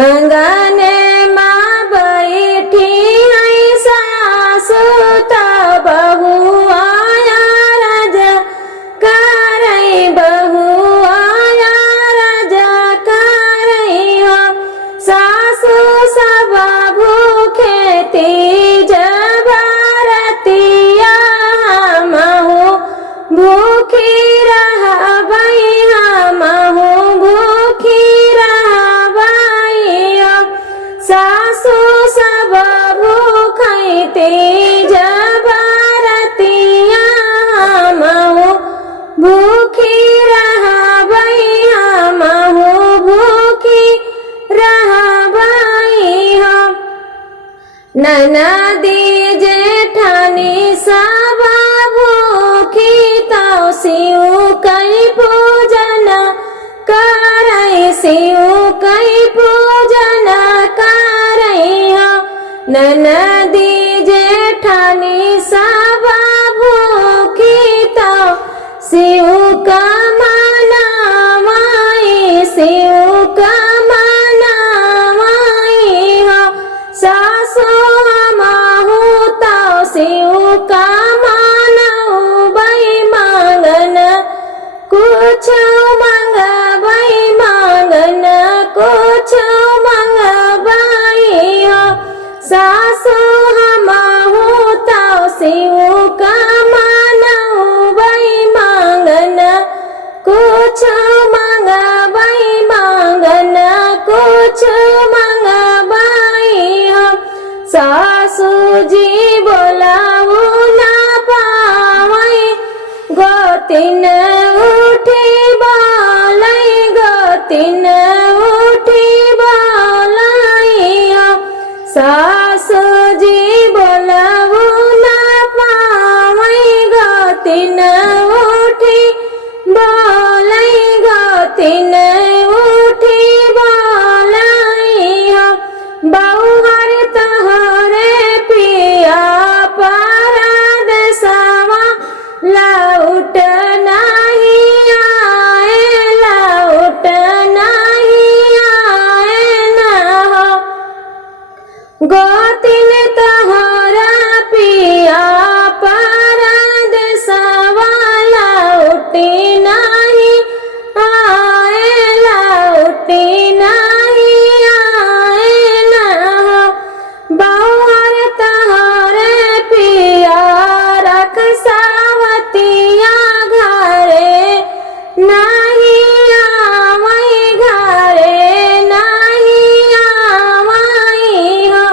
अंगने माँ बैठी है सासु त बहू आया राजा करई बहू आया राजा करई हो सासु सब भूखे तीज बरतिया महू भूखी रहबई हमहू भूखी रहबई सासु सब भूखई तीज बरतिया हमहू भूखी रहबई हमहू भूखी रहबई हम ननदी जेठानी सब भूखी तो शिव कई पूजन करई शिव कई पूजन करई हो ननदी जेठानी सब भूखी तो शिव का मनावाई शिव का मनावाई हो सासु हमहू तो शिव का मानबई मांगन कुछ मंगबई मांगन कुछ मंगबई हो सासु हमहू तो शिव का मानबई मांगन कुछ मंगबई मांगन कुछ मंगबई हो सासु जी बोलाऊ ना पावई गोतिन उठी बोलई गोतिन उठी बोलई हो सासु जी बोलाऊ ना पावई गोतिन उठी बोलई गोतिन उठी बोलई हो बहुहर तोहरे पिया परद सवा लौट नहीं आए लौट नहीं आए न हो गोतिन तोहरा पिया परद सवा लौटी नहीं आए लौटी नहीं आए न हो बहुहर तोहरे पिया रख सावतिया घरे नहीं आवई घरे नहीं आवई हो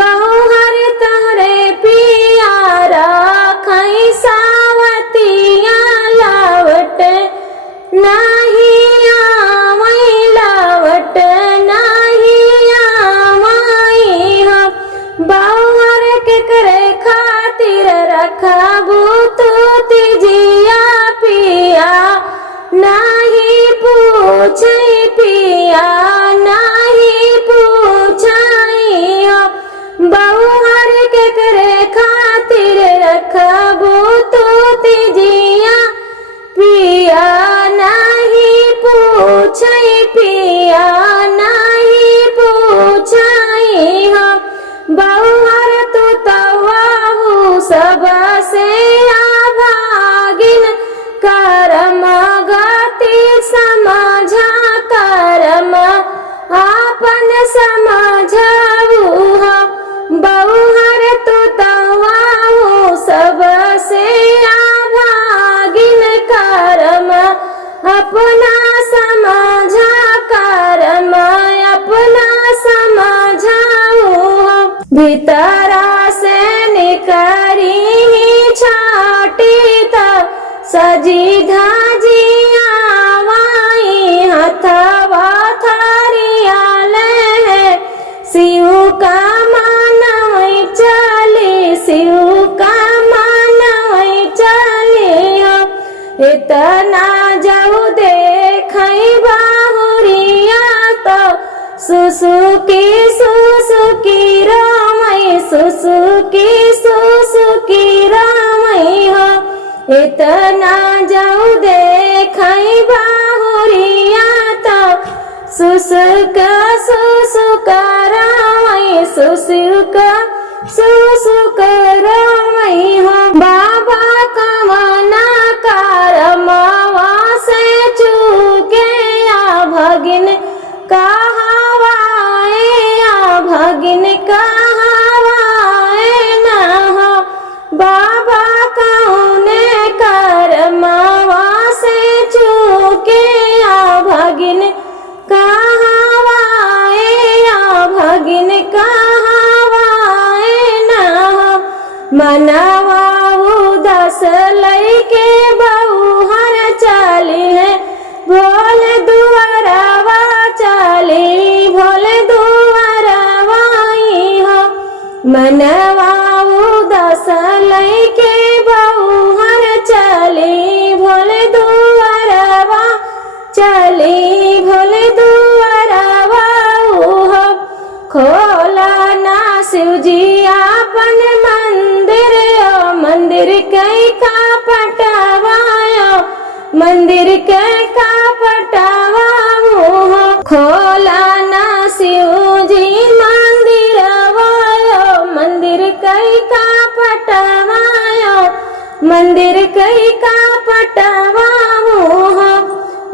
बहुहर तोहरे पिया रखई सावतिया लौट नहीं आवई लौट नहीं आवई हो बहुहर के करे खातिर रखबू तू तिजिया पिया नहीं पूछई पिया नहीं पूछई हो बहुहर के करे खातिर रखबू तू तिजिया पिया नहीं पूछई पिया नहीं पूछई हो बहुहर तू तवाहू सबसे आभागिन करम गति समझा करम आपन समझाऊ हो बहुहर तू तवाहू सबसे आभागिन करम अपना समझा करम अपना समझाऊ हो भीतरा से निकरी छाटी तो सजी धाजी आवाई हथवा थारिया ले शिव का मानवई चली शिव का मानवई चली हो इतना जाऊ देखई बाहुरिया तो सुसुकी सुसुकी रामई सुसुकी सुसुकी रामई हो इतना जाऊ देखई बाहुरिया तो सुसुक सुसुकी सुसुका सुसुक रोवई हो बाबा कवना करमवा से चूके या भगिन कहवाए या भगिन कहवाए न हो बाबा कौने करमवा से चूके या भगिन कहवाए या भगिन कहवाए न हो मनवा उदास लइके बहुहर चली है भोले दुआरवा चली भोले दुआरवा हो मनवा उदास लइके बहुहर चली भोले दुआरवा चली भोले दुआरवा हो खोला ना शिवजी अपन मंदिर ओ मंदिर कई का पटवायो मंदिर के का पटवा हो खोला ना शिवजी मंदिर वायो मंदिर कई का पटवायो मंदिर कई का पटवा हो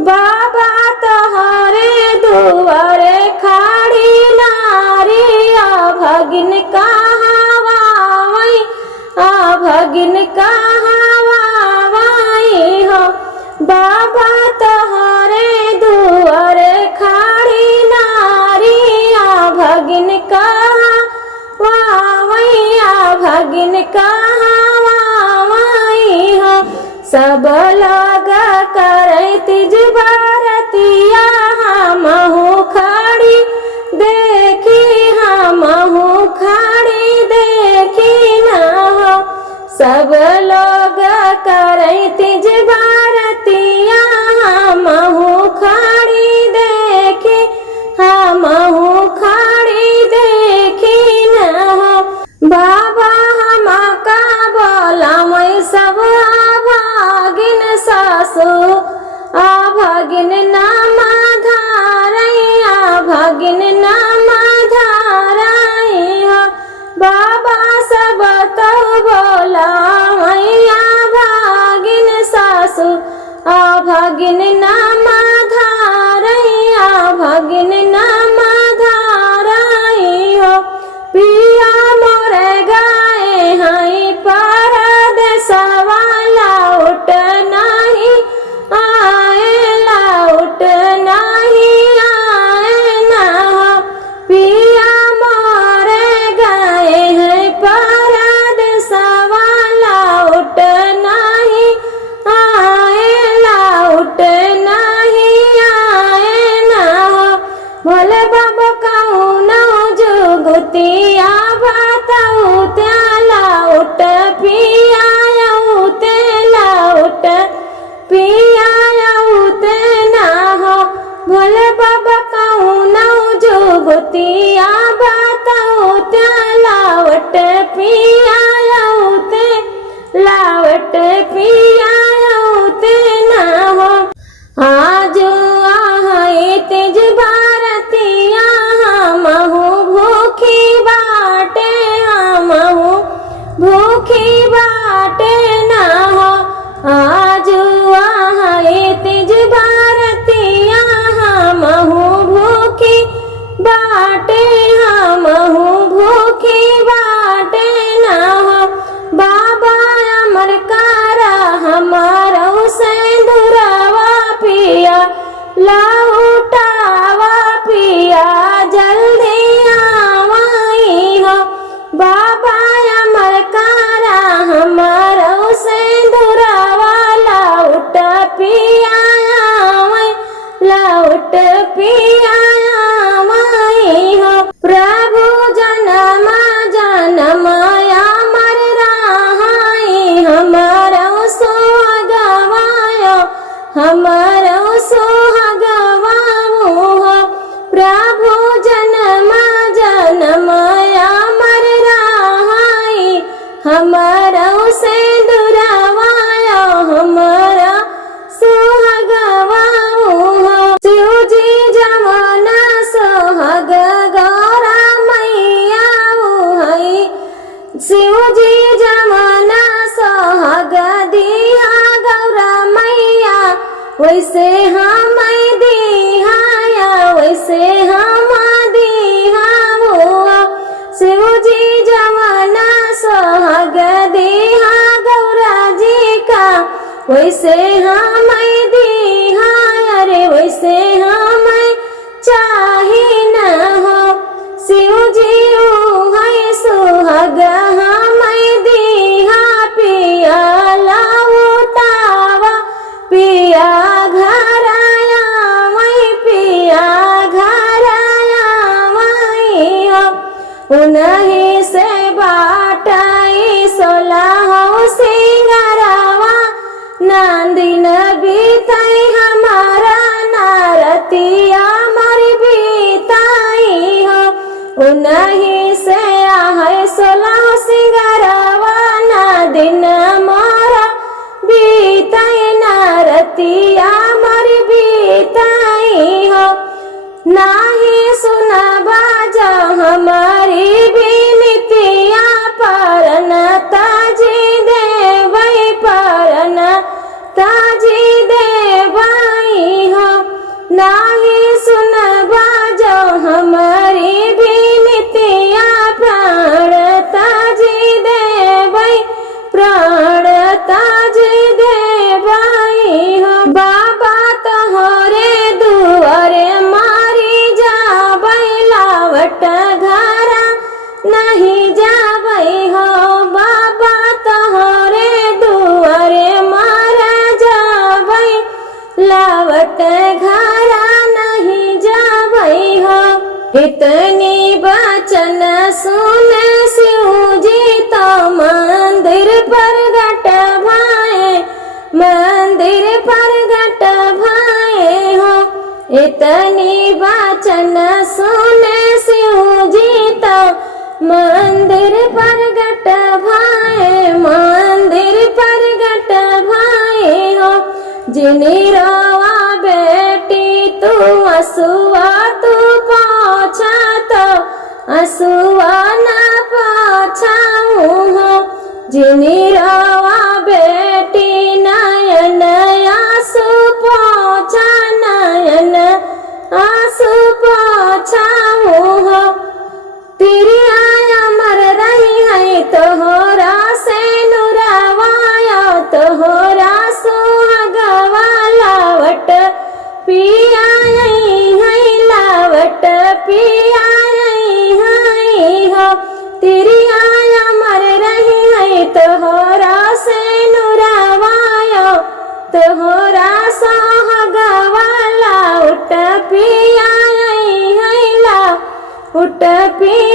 बाबा तोहरे दुआरे खाड़ी नारी आ भगिन कहवाई आ भगिन कहवाई हो बाबा तोहरे दुआरे खाड़ी नारी आ भगिन कहवाई आ भगिन कहवाई हो सब लोग करैत जुबारतिया हमहु खाड़ी देखी हमहु खाड़ी देखी न हो सब लोग करैत जुबारतिया हमहु खाड़ी देखी हमहु खाड़ी देखी न हो बाबा हमका बोला मैं सब भागिन सासु आ भागिन नाम धारैया भागिन नाम धारई हो बाबा सब तो बोला मैया भागिन सासु आ भागिन नाम धारैया भागिन नाम धारई हो पिया मोरे गाए हई परदेसवा लौट नहीं आए लौट नहीं आए न हो पिया मोरे गाए हैं परदेसवा लौट नहीं आए लौट नहीं आए न हो भोले बाबा कौनो जुगतिया बताऊ त्या लौट पिया ते लौट पिया ते ना हो भोले बाबा कौनो जुगतिया बताऊ त्या लौट पिया ते लौट पिया ते ना हो आज आहे तेज भारतिया हमहु भूखी बाटे हमहु भूखी बाटे ना हो आज आहे तेज भारतिया हमहु भूखी बाटे हमहु भूखी बाटे ना हो वैसे हम दिहाया वैसे हम दिहा हुआ शिव जी जवाना सोहाग दिहा गौरा जी का वैसे हम दिहा अरे वैसे हम चाही न हो शिव जी है सुहाग हम दिहा पिया लाउटावा पिया घर आया वही पिया घर आया वही हो उन्हीं से बाटाई सोला हो सिंगरावा नांदिन बीताई हमारा नारतिया मरी बीताई हो उन्हीं से आहे सोला हो सिंगरावा नांदिन मोरा बीताई नारतिया मरी बीताई हो नाही सुना बाजा हमारी बिनतिया परन ताजी देवई परन ताजी देवई हो नाही सुन बाजा हमारी बिनतिया प्राण ताजी देवई प्राण ताजी देवई हो बाबा तोहरे दुआरे मारी जाबई लावट घरा नहीं जाबई हो बाबा तोहरे दुआरे मारा जाबई लावट घरा नहीं जाबई हो इतनी बचन सुन शिव जी तो मंदिर पर गट भाए मंदिर पर गट भाए हो इतनी बचन सुन शिव जी तो मंदिर पर गट भाए मंदिर पर गट भाए हो जिनी रवा बेटी तू असुआ तू पोछा तो असुआ न पोछाऊ हो जिनी रवा बेटी नयन आंसू पोछा नयन आंसू पोछाऊ हो तेरी आया मर रही है तोहरा से नुरावाया तोहरा सुहागवा लावट पिया है लावट पिया है हो तेरी आया मर रही है तोहरा से नुरावाया तोहरा सुहागवा लावट पिया है ला उठ पिया